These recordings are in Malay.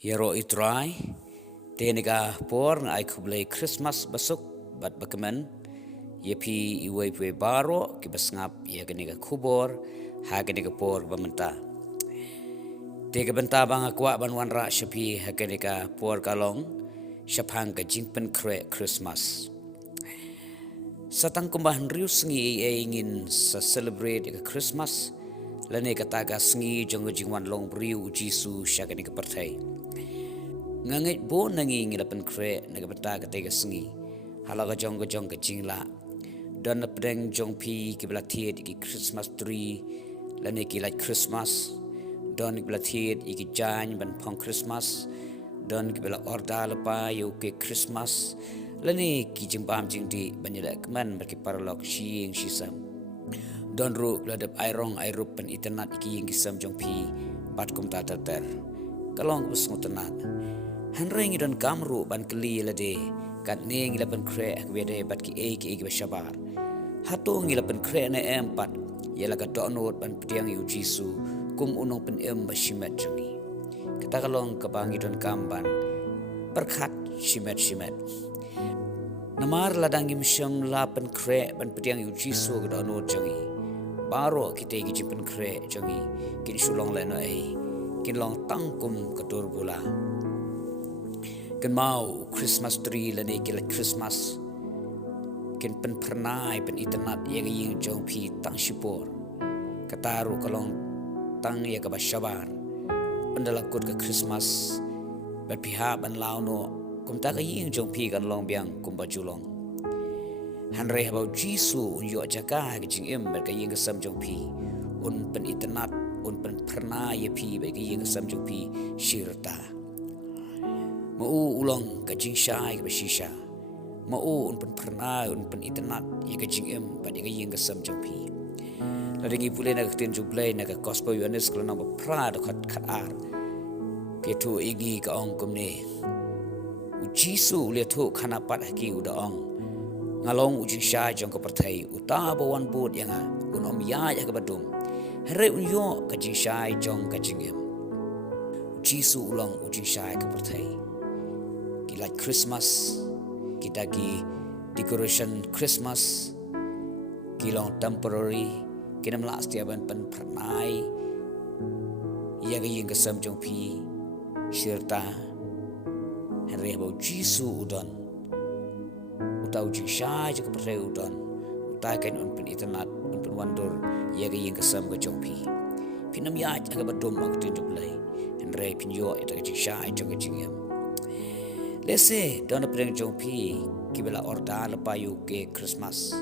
Yero itrai, teniga por ngai kublai Khristmas basuk bat bakaman, yepi iwe baro ki basngap ya geniga kubor, ha geniga por bamenta. Tega benta bang akwa banwan ra shapi ha geniga por kalong, shapang ka jingpen Khristmas. Satang kumbahan riu sengi ingin sa celebrate ka Christmas, lane kataga sengi jong jingwan long riu Jisu syagani ka partai. Ngangit bo nangi ngilapan kre nagabata ka tega sengi, halaga jong ka jingla, dan napdeng jong pi ki belatiet ki Christmas tree, lane ki like Christmas, dan ki belatiet ki jan ban pong Christmas, dan ki bela orda lepa yo ke Christmas. Lani ki jimbam jingdi banyalak man bagi paralog shing shisam. Don ru ladap airong airup pen internet iki yang kisam jong pi bat kum ta ter. Kalong bus ngutenat. Hanring don kamru ban keli lade kat ning lapan kre ak wede bat ki ki bashabar. Hatung lapan kre na empat yala ka donot ban pediang yu Jisu kum unong pen bashimet jongi. Kata kalong kabangi don kamban berkat shimet. Namar ladang imsyam lapan kre ban pediang yu Jisu ke dono jangi. Baro kita igi jimpen kre jangi. Kin sulong leno ai. Kin long tangkum kedur bola. Kin mau Christmas tree lene kila Christmas. Kin pen pernai pen internet yang ing jong pi tang sipor. Kataru kalong tang ya ke basyabar. Pendalakut ke Christmas. Berpihak ban launo. Kum tak ying jong pi kan long biang kum bajulong. Hanrei habau Jisu un yo jaka ke jing ber ka ying kesam jong pi. Un pen internet un pen pernah ye pi ber ka ying kesam jong pi shirta. Mau ulong ka jing syai ke shisha. Mau un pen pernah un pen internet ye ka jing ber ka ying kesam jong pi. Ladengi pule nak tin jublai nak gospel Yohanes kalau nama pra dekat ar. Ketu igi ka ong kum ne. Jisu le tu kanapat haki udaong ngalong ujing syai jong kepertai uta bawan bud yang unom ya ke badum hare unyo ka jing syai jong ka jingem Jisu ulang ujing syai kepertai ki like Christmas kita ki decoration Christmas ki long temporary kina melak setiap pen pernai ya ke yang kesam jong pi serta Henry bau Jisu udon, utau jing syai jika percaya udon, utai kain unpen internet unpen wandur, ia yang kesam ke jompi. Pinam ya agak berdom mak tinjuk lay, Henry pinjo itu jing syai jika jingyam. Lese dona pedang jompi, kibela orda lepayu ke Khristmas.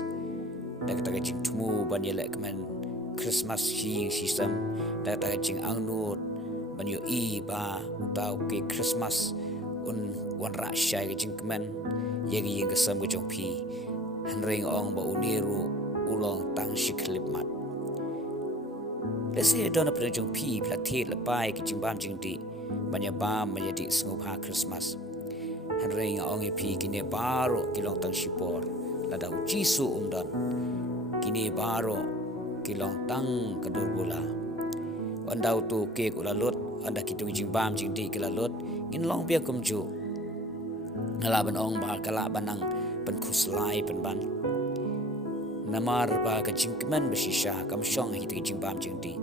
Dak tak jing tumu ban yelek kemen Khristmas hing sistem, dak tak jing angnut ban yo ba utau ke Khristmas. Un wan ra syai ke jingkeman yegi yang kesam ke jongpi hanring ong ba uniru ulong tang shiklip mat lese dona pada jongpi platit lepai ke jingbam jingdi banyak bam menjadi sengupha Christmas hanring ong epi kini baro kilong tang shipor lada Jisu umdan kini baro kilong tang kedur bola andau tu ke ulalut anda kitu jingbam jingdi kelalut in long biak kumju ngalaban ong ba kalaban nang pen khuslai pen ban namar ba ka jingkeman besisha kam syong hiti jingbam jingdi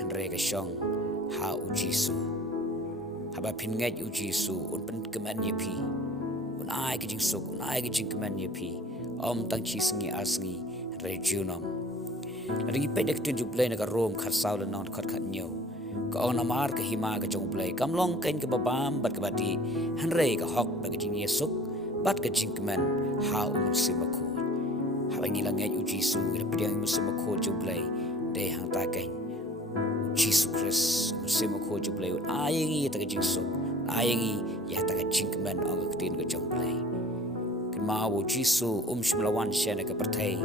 hanre ka syong ha Jisu haba pin ngai Jisu un pen keman yepi un ai ka jingsuk un ai ka jingkeman yepi om tang chi singi asngi re junom lagi pedek tunjuk play na ka rom kharsau la non khat nyo ka on amar ka hima ka jong play kamlong kain ka babam bat ka bati hanrei ka hok ba ka jing yesuk bat ka jing keman ha simakho ha ngilang ngai Jisu ila pediang simakho jong play de hang ta kain Jisu Christ simakho jong play ayengi ta ka jing suk ayengi ya ta ka jing keman og ka tin ka jong play kan mau Jisu shimlawan shana ka pertai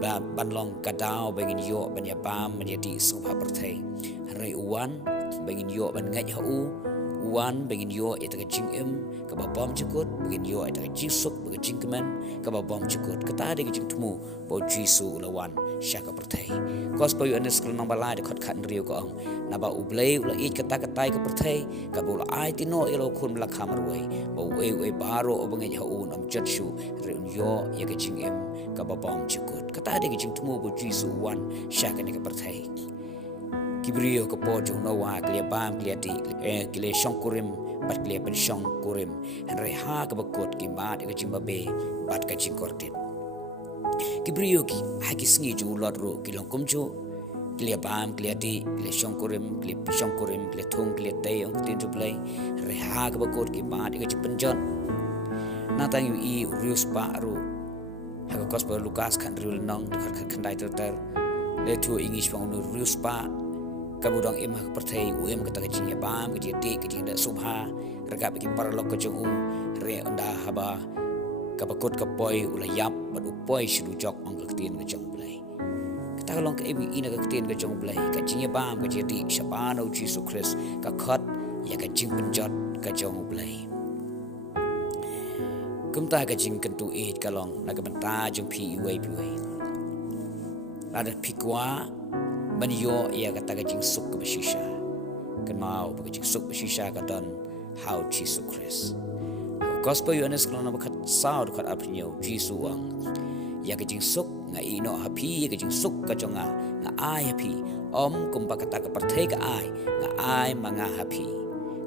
banlong kadau bangin yo banya pam menjadi sungha pertai hari uwan bangin yo ban ngai hu wan begin yo ita ka jing ka ba bom chukut begin yo ita ka jing sok begin jing kemen ka ba bom chukut ka ta de ka jing tumu bo jisu la wan sha ka perthai kos pa yu an skul nang balai de khot khat riu ko ong na ba ublei ula i ka ta ka tai ka perthai ka bo la ai ti no ilo khun la khamar wei bo we baro obangai ha un am chat shu re un yo ya ka jing ka ba bom chukut ka ta de ka jing tumu bo jisu wan sha ka ni ka perthai Kibrio ke pojo nawa klia bam klia ti klia shongkurim bat klia pen shongkurim reha ke bakot ki mat ke jimba be bat ka jingkortit Kibrio ki haki sngi ju lot ro kilong kumju klia bam klia ti klia shongkurim klia thung klia te ong tin tu play reha ke bakot ki mat ke jipenjon na tang yu I rius pa ro ha ko kos Lukas kan riul nong khat khandai ter le tu English pang no rius pa kabudang imah perthai uem kata kecing bam kecing ti kecing da subha rega bagi paralok kecung re onda haba kabakut kapoi ulayap bat upoi shidu jok ong ketin kecung blai kata long ke ibi ina ketin kecung blai kecing bam kecing ti syapano Jesus Christ ka khat ya kecing penjot kecung blai kumta kecing kentu kalong na kabenta jong pi iwai ada pikwa ban yo ia kata kajing suk ke besisha kan mau kajing suk besisha ka don how Jesus Christ gospel yo anes kalau nak sao dekat apnyo Jesus ang ya kajing suk ngai no happy kajing suk ka jonga nga ai happy kumpa kata ka perthai ka ai nga ai manga happy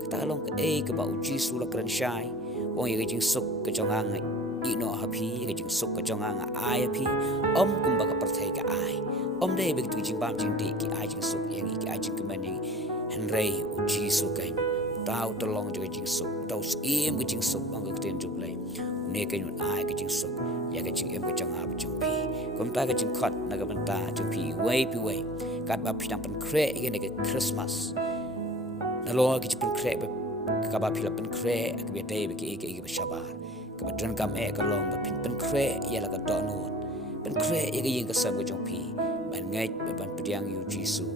kata long ke ba Jesus la kran shai ong ya kajing suk ka jonga ngai ino happy kajing suk ka jonga nga ai happy kumpa ka perthai ka ai de begitu jing bam jing ti ki ai jing suk yang ki ai jing kemen yang henrei uji sukai tau tolong juga jing suk tau im ke jing suk bang ke ten jublai ne ke nyun ai ke jing suk ya ke jing em ke jang ap jing pi kom ta ke jing khot na ke benta jing pi wei kat ba pinang pen kre ke ne ke Christmas na lo ke jing pen kre ka ba pila pen kre ke be te be ke shabar ke ba dran kam ke long ba pen kre ya la ka donut pen kre ke yin ke sab ke jing pi ban ngay ban pediang yu jisu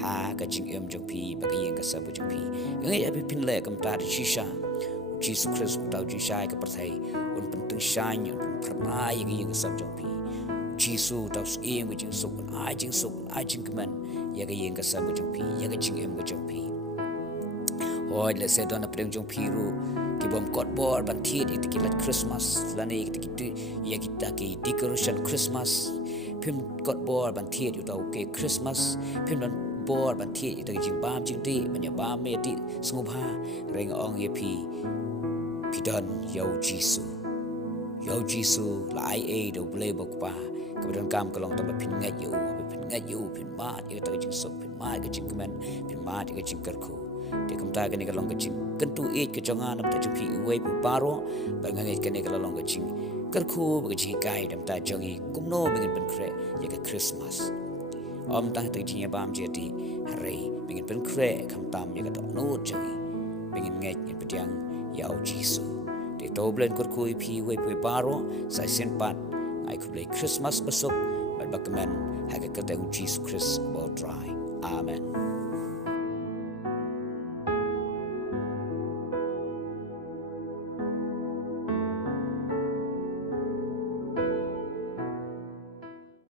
ha ka jing jong pi ba ka yin ka sabu jong pi ngay abi pin le kam ta shisha Jesus Christ tau ji shai ka perthai un penting shine un pernah yin ka sab jong pi jisu tau sim ka jing suk ai jing keman ya ka yin ka sabu jong pi ya ka jing ka jong pi hoi le se don apeng jong pi ru ki bom kot bor ban thi ti ki lat Christmas lani ki ya kita ki decoration Christmas phim kot bor ban thiet yu tau ke Christmas phim ban bor ban thiet yu tau jing bam jing ti ban ya bam me ti sngubha reng ong ye pi don yo jisu la ai do ble bok pa ka ban kam ka long ta phin ngai yu phin ma ye tau jing sok phin ma ke jing kemen phin ma ke jing kar khu te kam ta ke ni ka long ka jing kentu e ke jonga nam ta jing pi wei pi paro ba ngai ke ni ka long ka jing kerku bagi kai dam ta jongi kumno bingin pynkhreh ya ke Christmas tang ta jinya bam jeti hari bingin pynkhreh kam tam ya ka no jongi bingin ngai ni pediang ya jisu de to blen kerku pi we paro sai sen pat ai ku play Christmas besok bal bakman ha ka ta Jesus Christ about dry amen